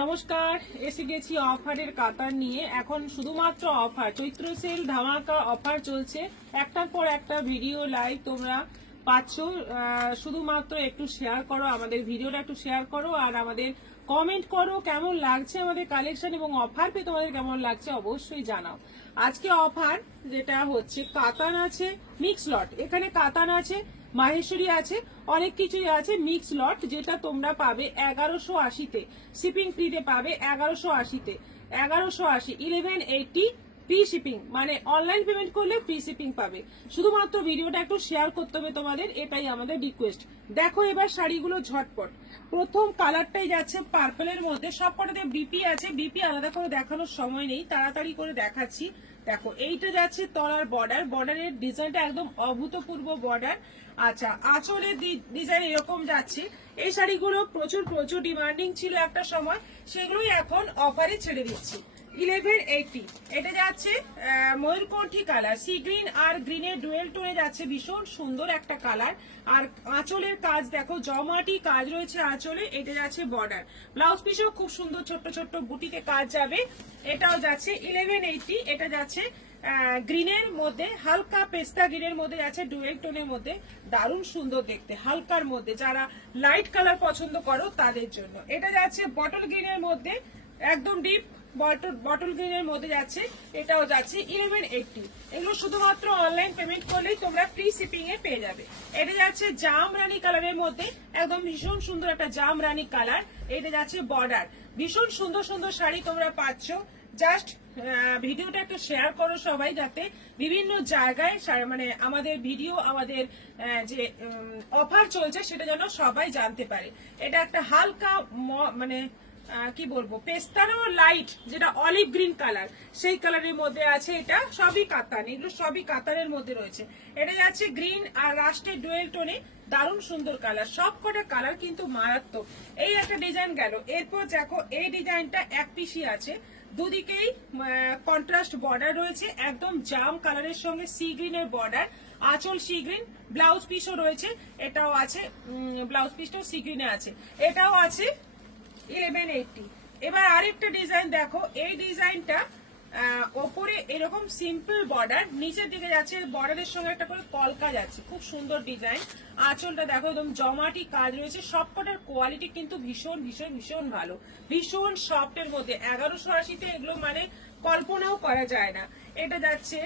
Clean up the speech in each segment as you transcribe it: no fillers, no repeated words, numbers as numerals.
নমস্কার, এসে গেছি অফারের কাতার নিয়ে। এখন শুধুমাত্র অফার, চৈত্র সেল ধামাকা অফার চলছে। একটার পর একটা ভিডিও লাইভ তোমরা পাচ্ছ। শুধুমাত্র একটু শেয়ার করো, আমাদের ভিডিওটা একটু শেয়ার করো আর আমাদের কমেন্ট করো কেমন লাগছে আমাদের কালেকশন এবং অফার পেয়ে তোমাদের কেমন লাগছে অবশ্যই জানাও। আজকে অফার যেটা হচ্ছে কাতান আছে, মিক্স লট। এখানে কাতান আছে, মাহেশ্বরী আছে, অনেক কিছুই আছে। মিক্স লট যেটা তোমরা পাবে 1180-তে, শিপিং ফ্রিতে পাবে 1180-তে, 1180, 1180 ফ্রি শিপিং, মানে অনলাইন পেমেন্ট করলে ফ্রি শিপিং পাবে। শুধুমাত্র ভিডিওটা একটু শেয়ার করতে হবে তোমাদের, এটাই আমাদের রিকোয়েস্ট। দেখো এবার শাড়িগুলো ঝটপট। প্রথম কালারটাই যাচ্ছে পার্পলের মধ্যে, সবকটাতে বিপি আছে। বিপি আলাদা করে দেখানোর সময় নেই, তাড়াতাড়ি করে দেখাচ্ছি। দেখো এইটা যাচ্ছে তলার বর্ডার, বর্ডারের ডিজাইনটা একদম অভূতপূর্ব বর্ডার। আচ্ছা, আঁচলের ডিজাইন এরকম যাচ্ছে। এই শাড়িগুলো প্রচুর প্রচুর ডিমান্ডিং ছিল একটা সময়, সেগুলোই এখন অফারে ছেড়ে দিচ্ছি। 1180, এটা যাচ্ছে ময়ূরকণ্ঠী কালার, সি গ্রিন আর গ্রিনের ডুয়েল টোনে যাচ্ছে, ভীষণ সুন্দর একটা কালার। আর আঁচলের কাজ দেখো, জমাটি কাজ রয়েছে আঁচলে। এটা যাচ্ছে বর্ডার, ব্লাউজ পিসেও খুব সুন্দর ছোট্ট ছোট্ট বুটিতে কাজ যাবে। এটাও যাচ্ছে 1180। এটা যাচ্ছে গ্রিনের মধ্যে, হালকা পেস্তা গ্রিনের মধ্যে যাচ্ছে, ডুয়েল টোনের মধ্যে, দারুণ সুন্দর দেখতে। হালকার মধ্যে যারা লাইট কালার পছন্দ করো তাদের জন্য। এটা যাচ্ছে বটল গ্রিনের মধ্যে, একদম ডিপ বটল গ্রিনের মধ্যে যাচ্ছে। এটাও যাচ্ছে 1180। এগুলো শুধুমাত্র অনলাইন পেমেন্ট করলেই তোমরা ফ্রি শিপিং এ পেয়ে যাবে। এটা যাচ্ছে জাম রানী কালারের মধ্যে, একদম ভীষণ সুন্দর একটা জাম রানী কালার। এটা যাচ্ছে বর্ডার। ভীষণ সুন্দর সুন্দর শাড়ি তোমরা পাচ্ছ। জাস্ট ভিডিওটা একটু শেয়ার করো সবাই, যাতে বিভিন্ন জায়গায় মানে আমাদের ভিডিও, আমাদের যে অফার চলছে সেটা যেন সবাই জানতে পারে। এটা একটা হালকা মানে কি বলবো, পেস্তারও লাইট, যেটা অলিভ গ্রিন কালার, সেই কালারের মধ্যে আছে। এটা সবই কাতান, এগুলো সবই কাতানের মধ্যে রয়েছে। এটা যাচ্ছে গ্রিন আর রাস্টের ডুয়েল টোনে, দারুণ সুন্দর কালার। সব কটা কালার কিন্তু মারাত্মক। এই একটা ডিজাইন গেল। এরপর দেখো এই ডিজাইনটা এক পিসি আছে, দুদিকেই কন্ট্রাস্ট বর্ডার রয়েছে, একদম জাম কালারের সঙ্গে সি গ্রিনের বর্ডার, আঁচল সি গ্রিন, ব্লাউজ পিসও রয়েছে। এটাও আছে, ব্লাউজ পিসটাও সি গ্রিনে আছে। এটাও আছে 1180। এবার আরেকটা ডিজাইন দেখো, এই ডিজাইনটা ওপরে এরকম সিম্পল বর্ডার, নিচের দিকে যাচ্ছে বর্ডারের সঙ্গে একটা করে কলকা যাচ্ছে, খুব সুন্দর ডিজাইন। আঁচলটা দেখো একদম জমাটি কাজ রয়েছে। সবকটার কোয়ালিটি কিন্তু ভীষণ ভীষণ ভীষণ ভালো, ভীষণ সফটের মধ্যে। 1180-তে এগুলো মানে কল্পনাও করা যায় না। এটা যাচ্ছে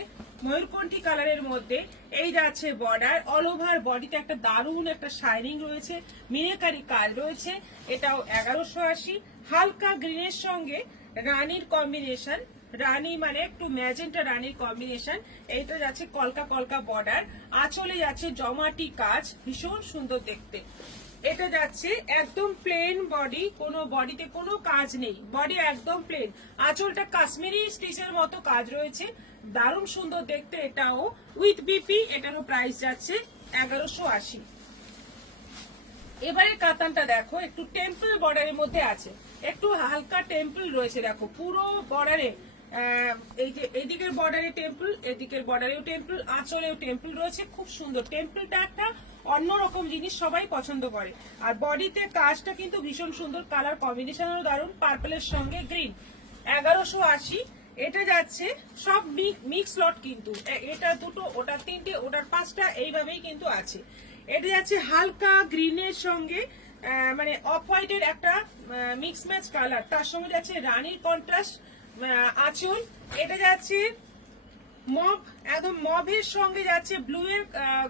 ময়ূরকণ্ঠী কালারের মধ্যে, এই যাচ্ছে বর্ডার, অল ওভার বডিতে একটা দারুণ একটা শাইনিং রয়েছে, মিনেকারি কাজ রয়েছে। এটাও 1180। হালকা গ্রিনের সঙ্গে রানীর কম্বিনেশন, রানী মানে একটু ম্যাজেন্টা রানীর কম্বিনেশন। এইটা যাচ্ছে কলকা কলকা বর্ডার, আঁচলে যাচ্ছে জমাটি কাজ, ভীষণ সুন্দর দেখতে। এটা যাচ্ছে একদম প্লেন বডি, কোনো বডিতে কোনো কাজ নেই, বডি একদম প্লেন। আঁচলটা কাশ্মীরি স্টিচের মতো কাজ রয়েছে, দারুণ সুন্দর দেখতে। এটাও উইথ বিপি। এটারও প্রাইস যাচ্ছে 1180। এবারে কাতানটা দেখো, একটু টেম্পল বর্ডারের মধ্যে আছে, একটু হালকা টেম্পল রয়েছে। দেখো পুরো বর্ডারে, এই যে এদিকের বর্ডারে টেম্পল, এদিকের বর্ডারেও টেম্পল, আঁচলেও টেম্পল রয়েছে। খুব সুন্দর, টেম্পলটা একটা অন্যরকম জিনিস, সবাই পছন্দ করে। আর বডিতে কাজটা কিন্তু ভীষণ সুন্দর, কালার কম্বিনেশনও দারুণ, পার্পলের সঙ্গে গ্রিন। 1180। এটা যাচ্ছে সব মিক্স লট কিন্তু, এটা দুটো, ওটা তিনটে, ওটার পাঁচটা, এইভাবেই কিন্তু আছে। এটা যাচ্ছে হালকা গ্রিনের সঙ্গে মানে অফ হোয়াইটের একটা মিক্স ম্যাচ কালার, তার সঙ্গে যাচ্ছে রানীর কন্ট্রাস্ট আঁচল। এটা যাচ্ছে মভ, একদম মভের সঙ্গে যাচ্ছে ব্লু এর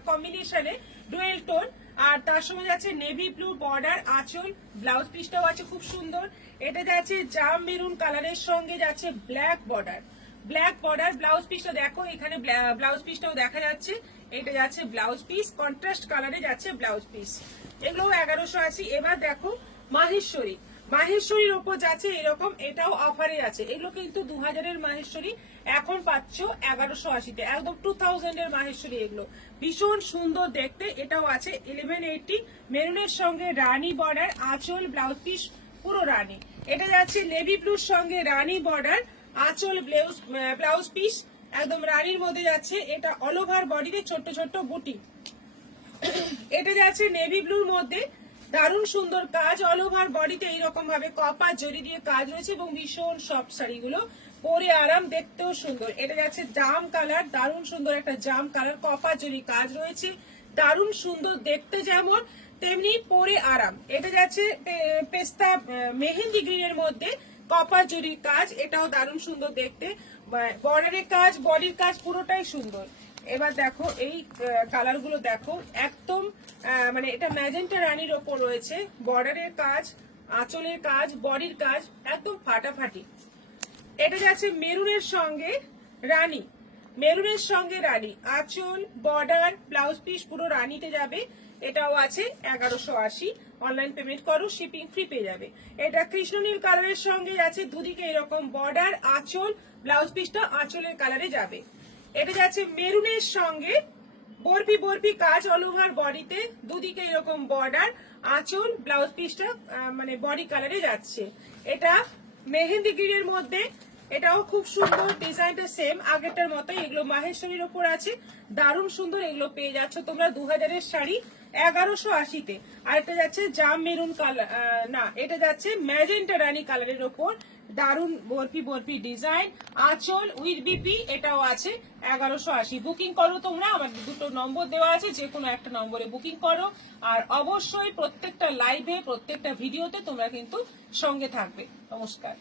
কম্বিনেশনে ডুয়েল টোন, আর তার সঙ্গে যাচ্ছে নেভি ব্লু বর্ডার, আঁচল, ব্লাউজ পিসটাও আছে খুব সুন্দর। এটা যাচ্ছে জাম মেরুন কালারের সঙ্গে যাচ্ছে black border, black border. Blouse পিসটা দেখো, এখানে ব্লাউজ পিসটাও দেখা যাচ্ছে। এটা যাচ্ছে ব্লাউজ পিস, কন্ট্রাস্ট কালারে যাচ্ছে ব্লাউজ পিস। এগুলো 1180। এবার দেখো মাহেশ্বরী, মাহেশ্বরীর ওপর যাচ্ছে এরকম, এটাও অফারে আছে। এগুলো কিন্তু 2000-এর মাহেশ্বরী, এখন পাচ্ছ 1180-তে, একদম 2000-এর মাহেশ্বরী। এগুলো ভীষণ সুন্দর দেখতে। এটাও আছে 1180, মেরুনের সঙ্গে রানী বর্ডার, আঁচল, ব্লাউজ পিস পুরো রানী। এটা যাচ্ছে নেভি ব্লুর সঙ্গে রানী বর্ডার, আঁচল, ব্লাউজ পিস একদম রানীর মধ্যে যাচ্ছে। এটা অল ওভার বডিতে ছোট্ট ছোট্ট বুটি। এটা যাচ্ছে নেভি ব্লুর মধ্যে, দারুণ সুন্দর কাজ, অল ওভার বডিতে এইরকম ভাবে কপার জরি দিয়ে কাজ রয়েছে এবং ভীষণ সফট শাড়িগুলো, পরে আরাম, দেখতেও সুন্দর। এটা যাচ্ছে জাম কালার, দারুণ সুন্দর একটা জাম কালার, কপার জরি কাজ রয়েছে, দারুণ সুন্দর দেখতে যেমন তেমনি পরে আরাম। এটা যাচ্ছে পেস্তা মেহেন্দি গ্রিনের মধ্যে কপার জরির কাজ, এটাও দারুণ সুন্দর দেখতে, বর্ডারের কাজ, বডির কাজ পুরোটাই সুন্দর। এবার দেখো এই কালার গুলো দেখো, একদম মানে এটা ম্যাজেন্টা রানীর ওপর রয়েছে, বর্ডারের কাজ, আঁচলের কাজ, বডির কাজ একদম ফাটাফাটি। এটা যাচ্ছে মেরুনের সঙ্গে রানী, মেরুনের সঙ্গে রানী, আঁচল, বর্ডার, ব্লাউজ পিস পুরো রানীতে যাবে। এটাও আছে 1180, অনলাইন পেমেন্ট করো, শিপিং ফ্রি পেয়ে যাবে। এটা কৃষ্ণনীল কালারের সঙ্গে আছে, দুদিকে এরকম বর্ডার, আঁচল, ব্লাউজ পিসটা আঁচলের কালারে যাবে। এটা যাচ্ছে মেরুনের সঙ্গে বরফি বরফি কাজ, অল ওভার বডিতে, দুদিকে এরকম বর্ডার, আঁচল, ব্লাউজ পিসটা মানে বডি কালারে যাচ্ছে। এটা মেহেন্দি গ্রিনের মধ্যে, এটাও খুব সুন্দর, ডিজাইনটা সেম আগেরটার মতো, এগুলো মাহেশ্বরীর ওপর আছে, দারুণ সুন্দর। এগুলো পেয়ে যাচ্ছ তোমরা 2000-এর শাড়ি 1180-তে। আর এটা যাচ্ছে জাম মেরুন কালার, না এটা যাচ্ছে ম্যাজেন্টা রানী কালারের ওপর, দারুণ বরফি বরফি ডিজাইন, আঁচল উইথ বিপি, এটাও আছে 1180। বুকিং করো তোমরা, আমার দুটো নম্বর দেওয়া আছে, যে কোনো একটা নম্বরে বুকিং করো। আর অবশ্যই প্রত্যেকটা লাইভে, প্রত্যেকটা ভিডিওতে তোমরা কিন্তু সঙ্গে থাকবে। নমস্কার।